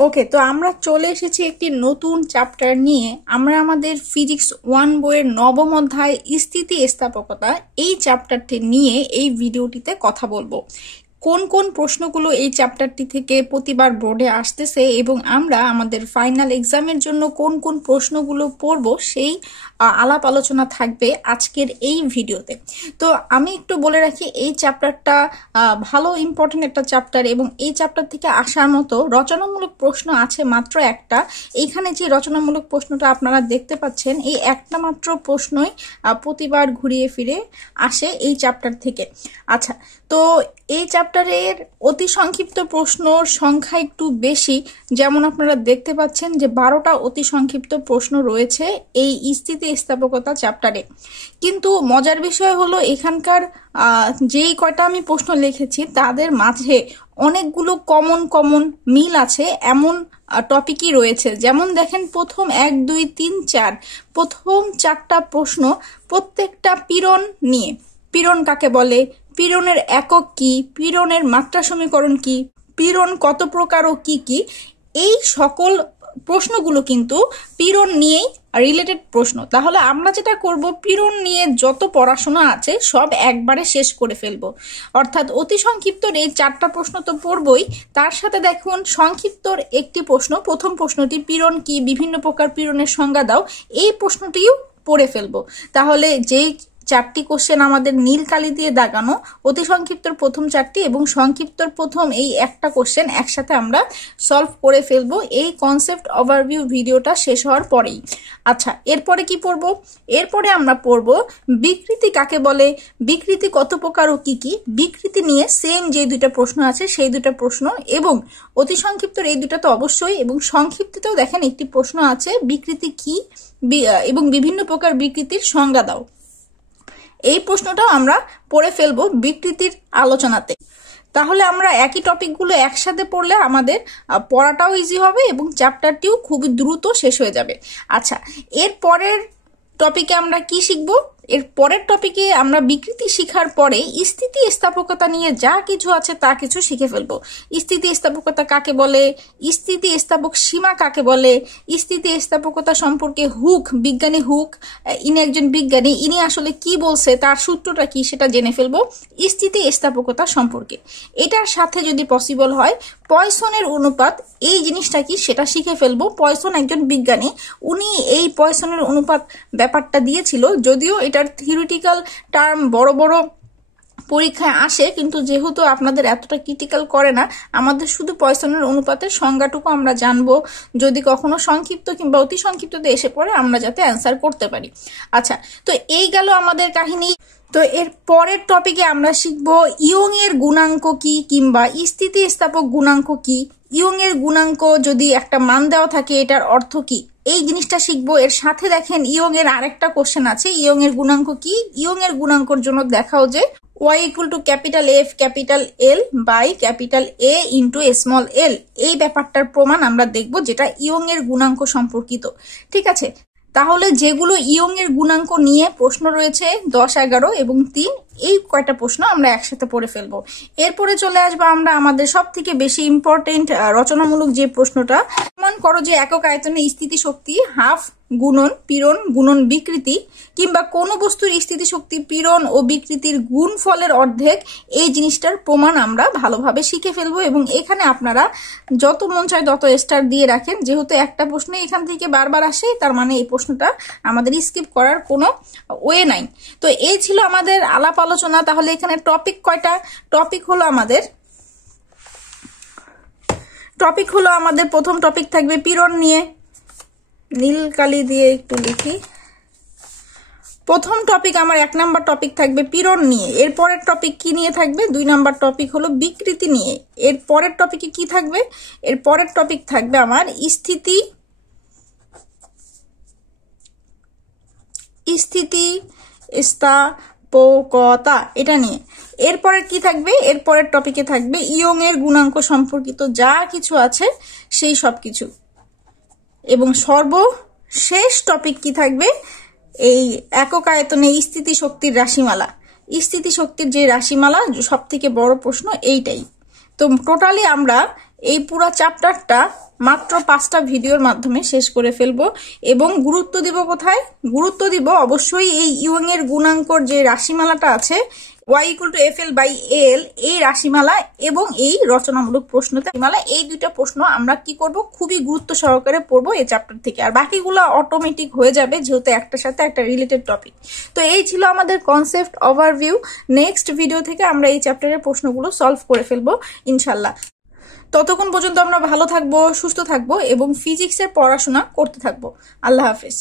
ওকে, তো আমরা চলে এসেছি একটি নতুন চ্যাপ্টার নিয়ে। আমরা আমাদের ফিজিক্স 1 বইয়ের নবম অধ্যায় স্থিতিস্থাপকতা এই চ্যাপ্টারটি নিয়ে এই ভিডিওটিতে কথা বলবো। কোন কোন প্রশ্নগুলো এই চ্যাপ্টারটি থেকে প্রতিবার বোর্ডে আসতেছে এবং আমরা আমাদের ফাইনাল এক্সামের জন্য কোন কোন প্রশ্নগুলো পড়ব সেই আলাপ আলোচনা থাকবে আজকের এই ভিডিওতে। তো আমি একটু বলে রাখি, এই চ্যাপ্টারটা ভালো ইম্পর্টেন্ট একটা চ্যাপ্টার এবং এই চ্যাপ্টার থেকে আসার মতো রচনামূলক প্রশ্ন আছে মাত্র একটা। এইখানে যে রচনামূলক প্রশ্নটা আপনারা দেখতে পাচ্ছেন, এই একটা মাত্র প্রশ্নই প্রতিবার ঘুরিয়ে ফিরে আসে এই চ্যাপ্টার থেকে। আচ্ছা, তো এই চ্যাপ্টারের অতি সংক্ষিপ্ত প্রশ্নর সংখ্যা একটু বেশি, যেমন আপনারা দেখতে পাচ্ছেন যে 12টা অতি সংক্ষিপ্ত প্রশ্ন রয়েছে এই স্থিতিস্থাপকতা চ্যাপ্টারে। কিন্তু মজার বিষয় হলো এখানকার যেই কয়টা আমি প্রশ্ন লিখেছি তাদের মাঝে অনেকগুলো কমন মিল আছে এমন টপিকই রয়েছে। যেমন দেখেন, প্রথম 1, 2, 3, 4 প্রথম 4টা প্রশ্ন প্রত্যেকটা পীড়ন নিয়ে। পীড়ন কাকে বলে, পীড়নের একক কি, পীড়নের মাত্রা সমীকরণ কি, পীড়ন কত প্রকার ও কি কি, এই সকল প্রশ্নগুলো কিন্তু পীড়ন নিয়েই রিলেটেড প্রশ্ন। তাহলে আমরা যেটা করব, পীড়ন নিয়ে যত পড়াশোনা আছে সব একবারে শেষ করে ফেলবো। অর্থাৎ অতি সংক্ষিপ্তর এই 4টা প্রশ্ন তো পড়বই, তার সাথে দেখুন সংক্ষিপ্তর একটি প্রশ্ন, প্রথম প্রশ্নটি পীড়ন কি, বিভিন্ন প্রকার পীড়নের সংজ্ঞা দাও, এই প্রশ্নটিও পড়ে ফেলবো। তাহলে যেই 4টি কোশ্চেন আমাদের নীল কালি দিয়ে দাগানো, অতি সংক্ষিপ্তর প্রথম 4টি এবং সংক্ষিপ্তর প্রথম এই একটা কোশ্চেন একসাথে আমরা সলভ করে ফেলবো এই কনসেপ্ট ওভারভিউ ভিডিওটা শেষ হওয়ার পরেই। আচ্ছা, এরপরে কি পড়ব? এরপরে আমরা পড়ব বিকৃতি কাকে বলে, বিকৃতি কত প্রকার ও কি কি, বিকৃতি নিয়ে সেম যে 2টা প্রশ্ন আছে সেই 2টা প্রশ্ন, এবং অতি সংক্ষিপ্তর এই 2টা তো অবশ্যই, এবং সংক্ষিপ্ততেও দেখেন একটি প্রশ্ন আছে বিকৃতি কি এবং বিভিন্ন প্রকার বিকৃতির সংজ্ঞা দাও। এই প্রশ্নটাও আমরা পড়ে ফেলবো বিকৃতির আলোচনাতে। তাহলে আমরা একই টপিকগুলো একসাথে পড়লে আমাদের পড়াটাও ইজি হবে এবং চ্যাপ্টারটিও খুব দ্রুত শেষ হয়ে যাবে। আচ্ছা, এর পরের টপিকে আমরা কি শিখবো? এর পরের টপিকে আমরা বিকৃতি শিখার পরে স্থিতিস্থাপকতা নিয়ে যা কিছু আছে তা কিছু শিখে ফেলবো। স্থিতিস্থাপকতা কাকে বলে, স্থিতিস্থাপক সীমা কাকে বলে, স্থিতিস্থাপকতা সম্পর্কে হুক, বিজ্ঞানী হুক, ইনি একজন বিজ্ঞানী, ইনি আসলে কি বলছে, তার সূত্রটা কি সেটা জেনে ফেলবো স্থিতিস্থাপকতা সম্পর্কে। এটার সাথে যদি পসিবল হয় পয়সনের অনুপাত এই জিনিসটা কি সেটা শিখে ফেলবো। পয়সন একজন বিজ্ঞানী, উনি এই পয়সনের অনুপাত ব্যাপারটা দিয়েছিল, যদিও এটার থিওরিটিক্যাল টার্ম বড় বড় পরীক্ষায় আসে, কিন্তু যেহেতু আপনাদের এতটা ক্রিটিক্যাল করে না, আমাদের শুধু পয়সনের অনুপাতের সংজ্ঞাটুকু আমরা জানবো, যদি কখনো সংক্ষিপ্ত কিংবা অতি সংক্ষিপ্ততে এসে পড়ে আমরা যাতে অ্যান্সার করতে পারি। আচ্ছা, তো এই গেল আমাদের কাহিনী। তো এর পরের টপিকে আমরা শিখবো ইয়ং এর গুণাঙ্ক কি কিংবা স্থিতিস্থাপক গুণাঙ্ক কি, ইয়ং এর গুণাঙ্ক যদি একটা মান দেওয়া থাকে এটার অর্থ কি, এই জিনিসটা শিখবো। এর সাথে দেখেন ইয়ং এর আরেকটা কোশ্চেন আছে, ইয়ং এর গুণাঙ্ক কি, ইয়ং এর গুণাঙ্কর জন্য দেখাও যে y equal to capital F capital L by capital A into small l, এই ব্যাপারটার প্রমাণ আমরা দেখব যেটা ইয়ং এর গুণাঙ্ক সম্পর্কিত। ঠিক আছে, তাহলে যেগুলো ইয়ং এর গুণাঙ্ক নিয়ে প্রশ্ন রয়েছে 10, 11 এবং 3, এই কয়টা প্রশ্ন আমরা একসাথে পড়ে ফেলবো। এরপরে চলে আসবো আমরা আমাদের সব থেকে বেশি ইম্পর্টেন্ট রচনামূলক যে প্রশ্নটা, প্রমাণ করো যে একক আয়তনে স্থিতিশক্তি হাফ গুণন পীড়ন গুণন বিকৃতি, কিংবা কোনো বস্তুর স্থিতিশক্তি পীড়ন ও বিকৃতির গুণফলের অর্ধেক, এই জিনিসটার প্রমাণ আমরা ভালোভাবে শিখে ফেলবো। এবং এখানে আপনারা যত মন চায় তত স্টার দিয়ে রাখেন, যেহেতু একটা প্রশ্ন এখান থেকে বারবার আসে, তার মানে এই প্রশ্নটা আমাদের স্কিপ করার কোনো ওয়ে নাই। তো এই ছিল আমাদের আলাপ আলোচনা। তাহলে এখানে টপিক কয়টা? টপিক হলো আমাদের প্রথম টপিক থাকবে পীড়ন নিয়ে, নীল কালি দিয়ে একটু লিখি। প্রথম টপিক আমার 1 নাম্বার টপিক থাকবে পীড়ন নিয়ে। এর পরের টপিক কি নিয়ে থাকবে? 2 নাম্বার টপিক হলো বিকৃতি নিয়ে। এর পরের টপিকে কি থাকবে? এর পরের টপিক থাকবে আমার স্থিতিস্থাপকতা, এটা নিয়ে। এরপরের কি থাকবে? এরপরের টপিকে থাকবে ইয়ং এর গুণাঙ্ক সম্পর্কিত যা কিছু আছে সেই সব কিছু। এবং সর্বশেষ টপিক কি থাকবে? এই একক আয়তনে স্থিতিশক্তির রাশিমালা, স্থিতিশক্তির যে রাশিমালা সব থেকে বড় প্রশ্ন এইটাই। তো টোটালি আমরা এই পুরো চ্যাপ্টারটা মাত্র 5টা ভিডিওর মাধ্যমে শেষ করে ফেলবো। এবং গুরুত্ব দিব কোথায়? গুরুত্ব দিব অবশ্যই এই ইয়ং এর গুণাঙ্কর যে রাশিমালাটা আছে y=fl/al, এই রাশিমালা এবং এই রচনামূলক প্রশ্নমালা, এই দুইটা প্রশ্ন আমরা কি করব, খুবই গুরুত্ব সহকারে পড়বো এই চ্যাপ্টার থেকে। আর বাকিগুলো অটোমেটিক হয়ে যাবে যেহেতু একটার সাথে একটা রিলেটেড টপিক। তো এই ছিল আমাদের কনসেপ্ট ওভারভিউ। নেক্সট ভিডিও থেকে আমরা এই চ্যাপ্টারের প্রশ্নগুলো সলভ করে ফেলবো ইনশাল্লাহ। ততক্ষণ পর্যন্ত আমরা ভালো থাকবো, সুস্থ থাকবো এবং ফিজিক্সের পড়াশোনা করতে থাকবো। আল্লাহ হাফেজ।